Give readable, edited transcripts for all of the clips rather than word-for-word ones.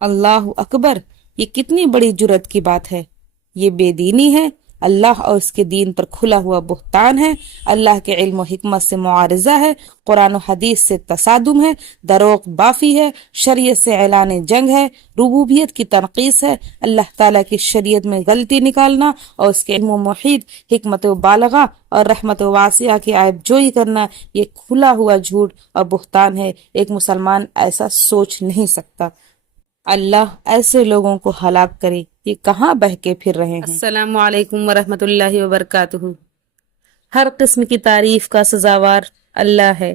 اللہ اکبر، یہ کتنی بڑی جرت کی بات ہے۔ یہ بے دینی ہے، اللہ اور اس کے دین پر کھلا ہوا بہتان ہے، اللہ کے علم و حکمت سے معارضہ ہے، قرآن و حدیث سے تصادم ہے، دروغ بافی ہے، شریعت سے اعلان جنگ ہے، ربوبیت کی تنقیص ہے، اللہ تعالیٰ کی شریعت میں غلطی نکالنا اور اس کے علم و محیط، حکمت و بالغہ اور رحمت و واسعہ کی عیب جوئی کرنا، یہ کھلا ہوا جھوٹ اور بہتان ہے۔ ایک مسلمان ایسا سوچ نہیں سکتا۔ اللہ ایسے لوگوں کو ہلاک کرے، یہ کہاں بہہ کے پھر رہے ہیں۔ السلام علیکم ورحمۃ اللہ وبرکاتہ۔ ہر قسم کی تعریف کا سزاوار اللہ ہے،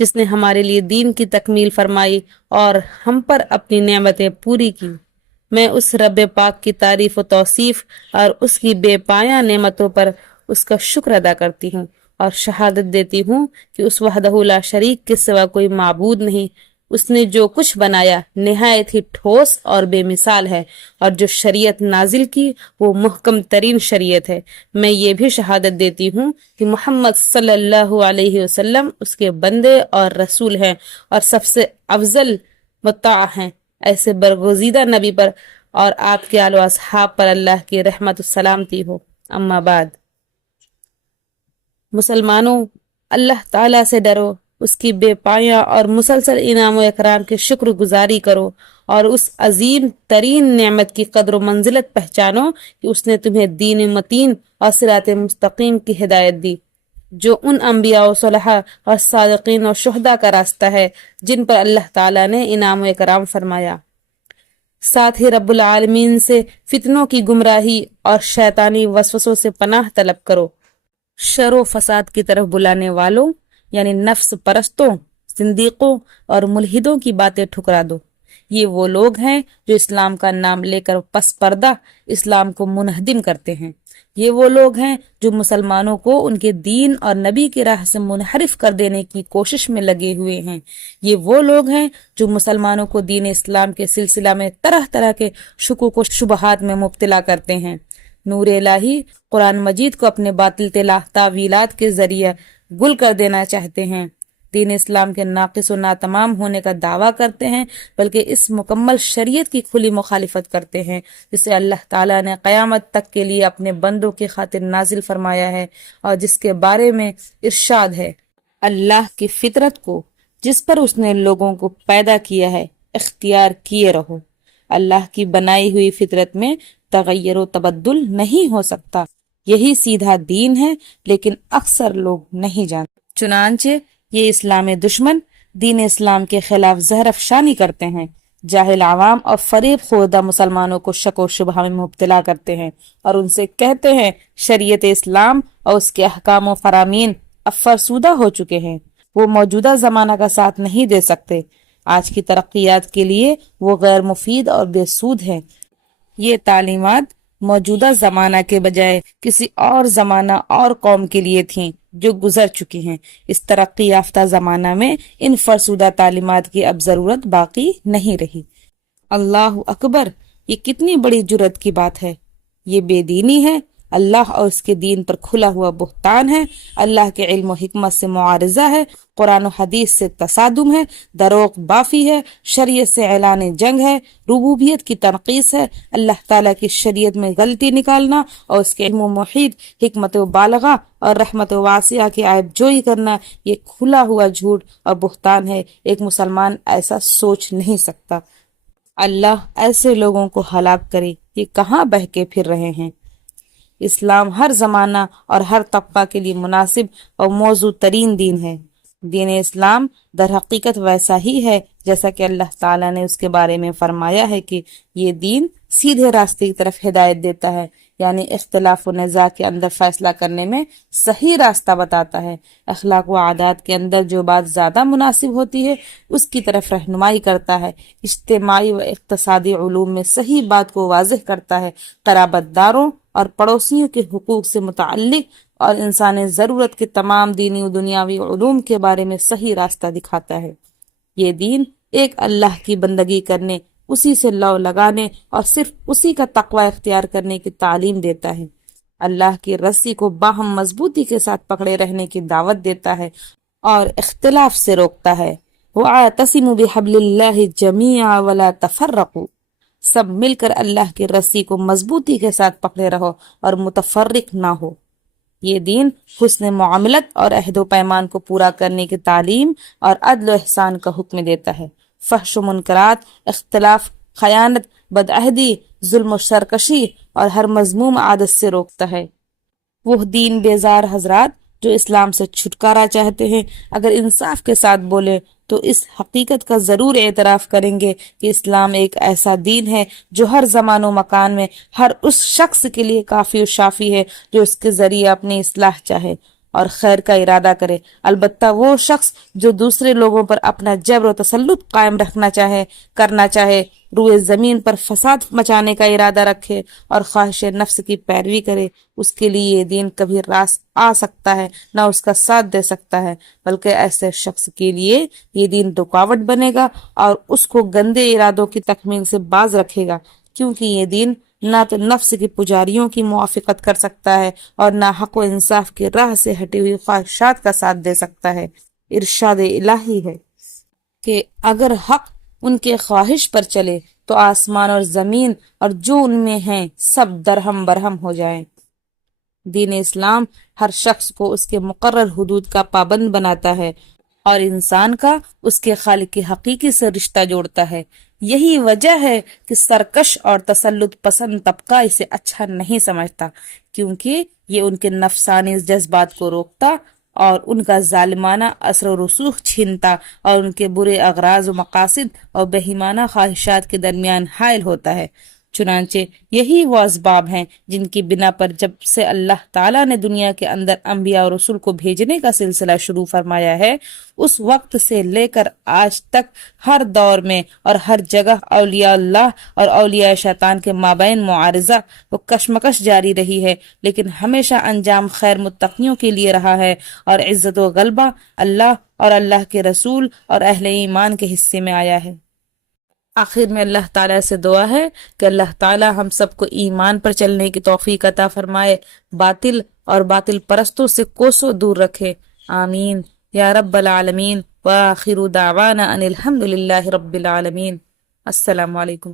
جس نے ہمارے لیے دین کی تکمیل فرمائی اور ہم پر اپنی نعمتیں پوری کی۔ میں اس رب پاک کی تعریف و توصیف اور اس کی بے پایہ نعمتوں پر اس کا شکر ادا کرتی ہوں، اور شہادت دیتی ہوں کہ اس وحدہ لا شریک کے سوا کوئی معبود نہیں۔ اس نے جو کچھ بنایا نہایت ہی ٹھوس اور بے مثال ہے، اور جو شریعت نازل کی وہ محکم ترین شریعت ہے۔ میں یہ بھی شہادت دیتی ہوں کہ محمد صلی اللہ علیہ وسلم اس کے بندے اور رسول ہیں، اور سب سے افضل مطاع ہیں۔ ایسے برگزیدہ نبی پر اور آپ کے آل و اصحاب پر اللہ کی رحمت و سلامتی ہو۔ اما بعد، مسلمانوں، اللہ تعالیٰ سے ڈرو، اس کی بے پایہ اور مسلسل انعام و اکرام کی شکر گزاری کرو، اور اس عظیم ترین نعمت کی قدر و منزلت پہچانو کہ اس نے تمہیں دین متین اور صراط مستقیم کی ہدایت دی، جو ان انبیاء و صلحاء اور صادقین اور شہداء کا راستہ ہے جن پر اللہ تعالیٰ نے انعام و اکرام فرمایا۔ ساتھ ہی رب العالمین سے فتنوں کی گمراہی اور شیطانی وسوسوں سے پناہ طلب کرو۔ شر و فساد کی طرف بلانے والوں یعنی نفس پرستوں، زندیقوں اور ملحدوں کی باتیں ٹھکرا دو۔ یہ وہ لوگ ہیں جو اسلام کا نام لے کر پس پردہ اسلام کو منہدم کرتے ہیں۔ یہ وہ لوگ ہیں جو مسلمانوں کو ان کے دین اور نبی کی راہ سے منحرف کر دینے کی کوشش میں لگے ہوئے ہیں۔ یہ وہ لوگ ہیں جو مسلمانوں کو دین اسلام کے سلسلہ میں طرح طرح کے شکوک و شبہات میں مبتلا کرتے ہیں۔ نور الہی قرآن مجید کو اپنے باطل تعویلات کے ذریعے گل کر دینا چاہتے ہیں، دین اسلام کے ناقص و ناتمام ہونے کا دعویٰ کرتے ہیں، بلکہ اس مکمل شریعت کی کھلی مخالفت کرتے ہیں جسے اللہ تعالیٰ نے قیامت تک کے لیے اپنے بندوں کی خاطر نازل فرمایا ہے، اور جس کے بارے میں ارشاد ہے، اللہ کی فطرت کو جس پر اس نے لوگوں کو پیدا کیا ہے اختیار کیے رہو۔ اللہ کی بنائی ہوئی فطرت میں تغیر و تبدل نہیں ہو سکتا۔ یہی سیدھا دین ہے، لیکن اکثر لوگ نہیں جانتے۔ چنانچہ یہ اسلام دشمن دین اسلام کے خلاف زہر افشانی کرتے ہیں، جاہل عوام اور فریب خوردہ مسلمانوں کو شک و شبہ میں مبتلا کرتے ہیں، اور ان سے کہتے ہیں شریعت اسلام اور اس کے احکام و فرامین اب فرسودہ ہو چکے ہیں، وہ موجودہ زمانہ کا ساتھ نہیں دے سکتے، آج کی ترقیات کے لیے وہ غیر مفید اور بے سود ہیں۔ یہ تعلیمات موجودہ زمانہ کے بجائے کسی اور زمانہ اور قوم کے لیے تھیں جو گزر چکی ہیں۔ اس ترقی یافتہ زمانہ میں ان فرسودہ تعلیمات کی اب ضرورت باقی نہیں رہی۔ اللہ اکبر، یہ کتنی بڑی جرت کی بات ہے۔ یہ بے دینی ہے، اللہ اور اس کے دین پر کھلا ہوا بہتان ہے، اللہ کے علم و حکمت سے معارضہ ہے، قرآن و حدیث سے تصادم ہے، دروغ بافی ہے، شریعت سے اعلان جنگ ہے، ربوبیت کی تنقیص ہے، اللہ تعالیٰ کی شریعت میں غلطی نکالنا اور اس کے علم و محیط، حکمت و بالغہ اور رحمت و واسعہ کی عیب جوئی کرنا، یہ کھلا ہوا جھوٹ اور بہتان ہے۔ ایک مسلمان ایسا سوچ نہیں سکتا۔ اللہ ایسے لوگوں کو ہلاک کرے، یہ کہاں بہہ کے پھر رہے ہیں۔ اسلام ہر زمانہ اور ہر طبقہ کے لیے مناسب اور موزوں ترین دین ہے۔ دین اسلام در حقیقت ویسا ہی ہے جیسا کہ اللہ تعالیٰ نے اس کے بارے میں فرمایا ہے کہ یہ دین سیدھے راستے کی طرف ہدایت دیتا ہے، یعنی اختلاف و نزاع کے اندر فیصلہ کرنے میں صحیح راستہ بتاتا ہے، اخلاق و عادات کے اندر جو بات زیادہ مناسب ہوتی ہے اس کی طرف رہنمائی کرتا ہے، اجتماعی و اقتصادی علوم میں صحیح بات کو واضح کرتا ہے، قرابت داروں اور پڑوسیوں کے حقوق سے متعلق اور انسانی ضرورت کے تمام دینی و دنیاوی علوم کے بارے میں صحیح راستہ دکھاتا ہے۔ یہ دین ایک اللہ کی بندگی کرنے، اسی سے لو لگانے اور صرف اسی کا تقوی اختیار کرنے کی تعلیم دیتا ہے، اللہ کی رسی کو باہم مضبوطی کے ساتھ پکڑے رہنے کی دعوت دیتا ہے اور اختلاف سے روکتا ہے۔ وَاعْتَصِمُوا بِحَبْلِ اللَّهِ جَمِيعًا وَلَا تَفَرَّقُوا، سب مل کر اللہ کی رسی کو مضبوطی کے ساتھ پکڑے رہو اور متفرق نہ ہو۔ یہ دین حسن معاملت اور عہد و پیمان کو پورا کرنے کی تعلیم اور عدل و احسان کا حکم دیتا ہے، فحش و منکرات، اختلاف، خیانت، بدعہدی، ظلم و سرکشی اور ہر مذموم عادت سے روکتا ہے۔ وہ دین بیزار حضرات جو اسلام سے چھٹکارا چاہتے ہیں اگر انصاف کے ساتھ بولے تو اس حقیقت کا ضرور اعتراف کریں گے کہ اسلام ایک ایسا دین ہے جو ہر زمان و مکان میں ہر اس شخص کے لیے کافی و شافی ہے جو اس کے ذریعے اپنی اصلاح چاہے اور خیر کا ارادہ کرے۔ البتہ وہ شخص جو دوسرے لوگوں پر اپنا جبر و تسلط قائم کرنا چاہے، روئے زمین پر فساد مچانے کا ارادہ رکھے اور خواہش نفس کی پیروی کرے، اس کے لیے یہ دین کبھی راست آ سکتا ہے نہ اس کا ساتھ دے سکتا ہے، بلکہ ایسے شخص کے لیے یہ دین رکاوٹ بنے گا اور اس کو گندے ارادوں کی تکمیل سے باز رکھے گا، کیونکہ یہ دین نہ تو نفس کے پجاریوں کی موافقت کر سکتا ہے اور نہ حق و انصاف کی راہ سے ہٹی ہوئی خواہشات کا ساتھ دے سکتا ہے۔ ارشاد الہی ہے کہ اگر حق ان کے خواہش پر چلے تو آسمان اور زمین اور جو ان میں ہیں سب درہم برہم ہو جائیں۔ دین اسلام ہر شخص کو اس کے مقرر حدود کا پابند بناتا ہے اور انسان کا اس کے خالق حقیقی سے رشتہ جوڑتا ہے۔ یہی وجہ ہے کہ سرکش اور تسلط پسند طبقہ اسے اچھا نہیں سمجھتا، کیونکہ یہ ان کے نفسانی جذبات کو روکتا اور ان کا ظالمانہ اثر و رسوخ چھینتا اور ان کے برے اغراض و مقاصد اور بہیمانہ خواہشات کے درمیان حائل ہوتا ہے۔ چنانچہ یہی وہ اسباب ہیں جن کی بنا پر جب سے اللہ تعالیٰ نے دنیا کے اندر انبیاء اور رسول کو بھیجنے کا سلسلہ شروع فرمایا ہے، اس وقت سے لے کر آج تک ہر دور میں اور ہر جگہ اولیاء اللہ اور اولیاء شیطان کے مابین معارضہ و کشمکش جاری رہی ہے، لیکن ہمیشہ انجام خیر متقیوں کے لیے رہا ہے اور عزت و غلبہ اللہ اور اللہ کے رسول اور اہل ایمان کے حصے میں آیا ہے۔ آخر میں اللہ تعالیٰ سے دعا ہے کہ اللہ تعالیٰ ہم سب کو ایمان پر چلنے کی توفیق عطا فرمائے، باطل اور باطل پرستوں سے کوسوں دور رکھے، آمین یا رب العالمین۔ وآخر دعوانا ان الحمد للہ رب العالمین۔ السلام علیکم۔